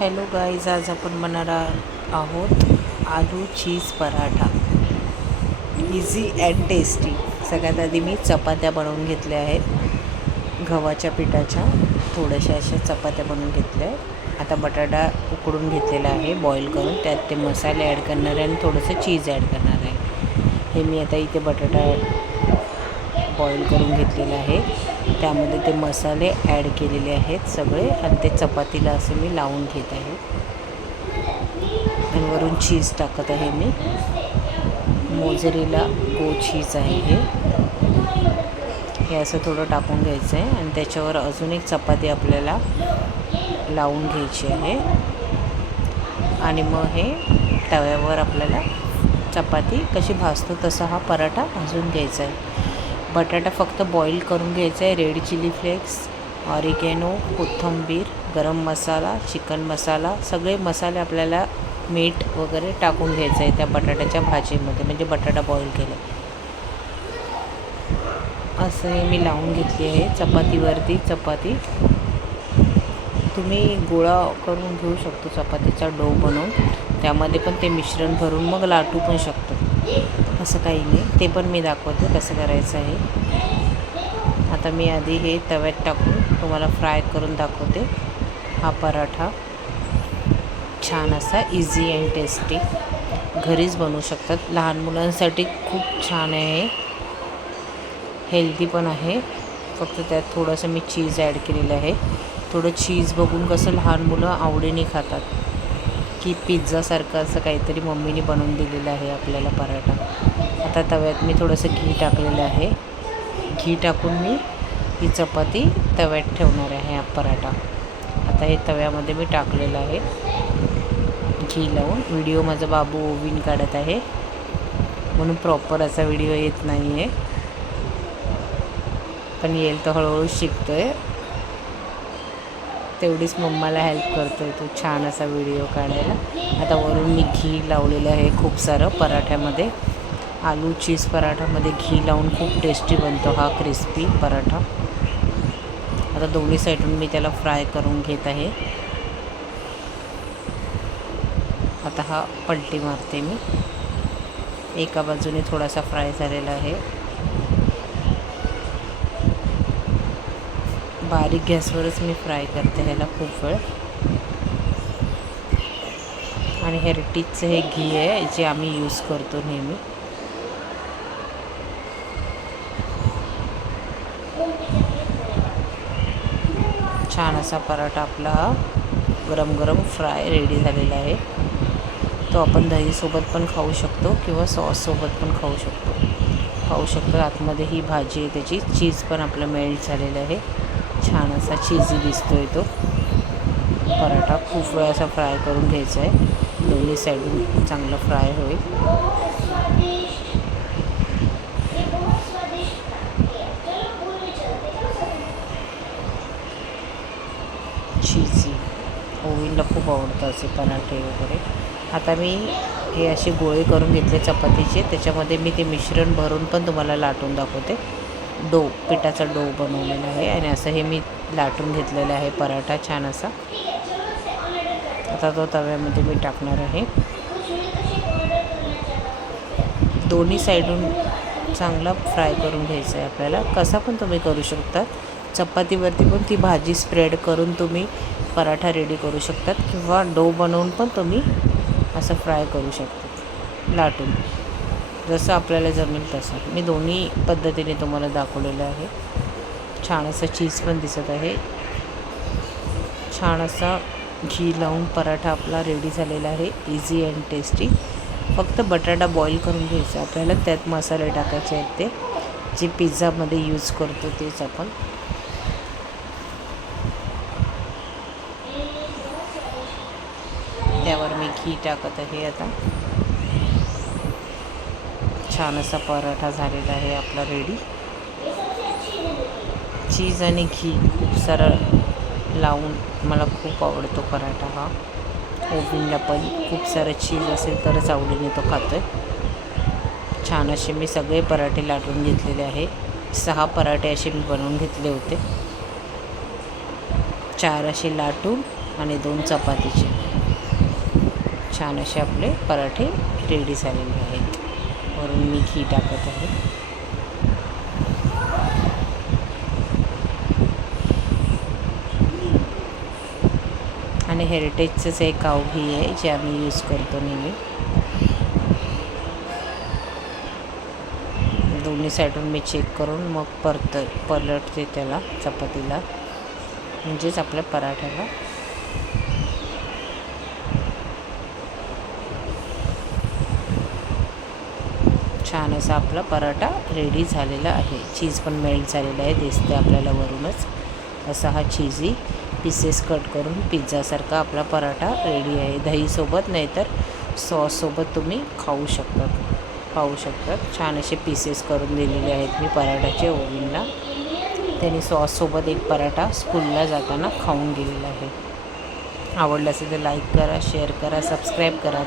Hello guys, आज आपण बनवणार आहोत aloo cheese paratha. Easy and tasty. सगळ्यात आधी मी चपात्या बनवून घेतल्या आहेत गव्हाच्या पिठाच्या. थोड्याशा अशा चपात्या बनवून घेतल्या आहेत. आता बटाटा उकडून घेतलेला आहे बॉईल करून. त्यात ते मसाले ॲड करणार आहे आणि थोडंसं चीज ॲड करणार आहे. हे मी आता इथे बटाटा बॉईल करून घेतलेलं आहे. त्यामध्ये ते मसाले ॲड केलेले आहेत सगळे आणि ते चपातीला असे मी लावून घेत आहे आणि वरून चीज टाकत आहे. मी मोझरेला गो चीज आहे हे असं थोडं टाकून घ्यायचं आहे आणि त्याच्यावर अजून एक चपाती आपल्याला लावून घ्यायची आहे आणि मग हे तव्यावर आपल्याला चपाती कशी भाजतो तसा हा पराठा भाजून घ्यायचा आहे. बटाटा फक्त बॉईल करून घ्यायचा आहे. रेड चिली फ्लेक्स, ऑरिगॅनो, कोथिंबीर, गरम मसाला, चिकन मसाला, सगळे मसाले आपल्याला मीठ वगैरे टाकून घ्यायचं आहे त्या बटाट्याच्या भाजीमध्ये, म्हणजे बटाटा बॉईल केला. असं हे मी लावून घेतली आहे चपातीवरती चपाती. तुम्ही गोळा करून घेऊ शकतो चपातीचा डो बनवून, त्यामध्ये पण ते मिश्रण भरून मग लाटू पण शकतो. असं काही नाही, ते पण मी दाखवते कसं करायचं आहे. आता मी आधी हे तव्यात टाकून तुम्हाला फ्राय करून दाखवते. हा पराठा छान असा इझी अँड टेस्टी घरीच बनवू शकतात. लहान मुलांसाठी खूप छान आहे, हेल्दी पण आहे. फक्त त्यात थोडंसं मी चीज ॲड केलेलं आहे. थोडं चीज बघून कसं लहान मुलं आवडीने खातात, की पिझ्झासारखं असं काहीतरी मम्मीने बनवून दिलेलं आहे आपल्याला पराठा. आता तव्यात मी थोडंसं घी टाकलेलं आहे. घी टाकून मी ही चपाती तव्यात ठेवणार आहे हा पराठा. आता हे तव्यामध्ये मी टाकलेलं आहे घी लावून. व्हिडिओ माझा बाबू ओव्हन काढत आहे म्हणून प्रॉपर असा व्हिडिओ येत नाही आहे, पण येईल तर हळूहळू शिकतो आहे. तेवढीच मम्माला हेल्प करतो आहे तो छान असा व्हिडिओ काढायला. आता वरून मी घी लावलेलं आहे खूप सारं पराठ्यामध्ये. आलू चीज पराठामध्ये घी लावून खूप टेस्टी बनतो हा क्रिस्पी पराठा. आता दोन्ही साईडून मी त्याला फ्राय करून घेत आहे. आता हा पलटी मारते मी. एका बाजूने थोडासा फ्राय झालेला आहे. बारीक गॅसवरच मी फ्राय करते ह्याला खूप वेळ. आणि हेरिटेजचं हे घी आहे जे आम्ही यूज करतो नेहमी. छान असा पराठा आपला गरम गरम फ्राय रेडी झालेला आहे. तो आपण दहीसोबत पण खाऊ शकतो किंवा सॉससोबत पण खाऊ शकतो. आतमध्ये ही भाजी आहे त्याची. चीज पण आपलं मेल्ट झालेलं आहे. छान असा चीजी दिसतो आहे तो पराठा. खूप वेळ असा फ्राय करून घ्यायचा आहे, दोन्ही साईडून चांगलं फ्राय होईल. चीजी ओव्हनला खूप आवडतं असे पराठे वगैरे. आता मी हे असे गोळे करून घेतले चपातीचे. त्याच्यामध्ये मी ते मिश्रण भरून पण तुम्हाला लाटून दाखवते. डो, पिठाचा डो बनवलेला आहे आणि असं हे मी लाटून घेतलेलं आहे पराठा छान असा. आता तो तव्यामध्ये मी टाकणार आहे. दोन्ही साईडून चांगला फ्राय करून घ्यायचं आहे आपल्याला. कसा पण तुम्ही करू शकता. चपातीवरती पण ती भाजी स्प्रेड करून तुम्ही पराठा रेडी करू शकतात किंवा डो बनवून पण तुम्ही असं फ्राय करू शकता लाटून, जसं आपल्याला जमेल तसं. मी दोन्ही पद्धतीने तुम्हाला दाखवलेलं आहे. छान असं चीज पण दिसत आहे. छान असा घी लावून पराठा आपला रेडी झालेला आहे. Easy and tasty. फक्त बटाटा बॉईल करून घ्यायचा आपल्याला. त्यात मसाले टाकायचे आहेत ते जे पिझ्झामध्ये यूज करतो तेच आपण. त्यावर मी घी टाकत आहे. आता छान असा पराठा झालेला आहे आपला रेडी. चीज आणि घी खूप सारं लावून मला खूप आवडतो पराठा हा. ओव्हनला पण खूप सारं चीज असेल तरच आवडीने तो खातो आहे. छान असे मी सगळे पराठे लाटून घेतलेले आहे. 6 पराठे असे मी बनवून घेतले होते. 4 असे लाटून आणि 2 चपातीचे. छान असे आपले पराठे रेडी झालेले आहेत. वरून मी घी टाकत आहे. आणि हेरिटेजचंच एक काव घी आहे जे आम्ही यूज करतो नेहमी. दोन्ही साईडून मी चेक करून मग पलटते त्याला चपातीला, म्हणजेच आपल्या पराठ्याला. छान असा आपला पराठा रेडी झालेला आहे. चीज पण मेल्ट झालेला आहे, दिसते आपल्याला वरूनच. असा हा चीजी पीसेस कट करून पिझ्झासारखा आपला पराठा रेडी आहे. दहीसोबत नाहीतर सॉससोबत तुम्ही खाऊ शकतात, पाहू शकतात. छान असे पीसेस करून दिलेले आहेत मी पराठाचे ओवींना. त्यांनी सॉससोबत एक पराठा स्कूलला जाताना खाऊन गेलेला आहे. आवडलं असेल तर लाईक करा, शेअर करा, सबस्क्राईब करा.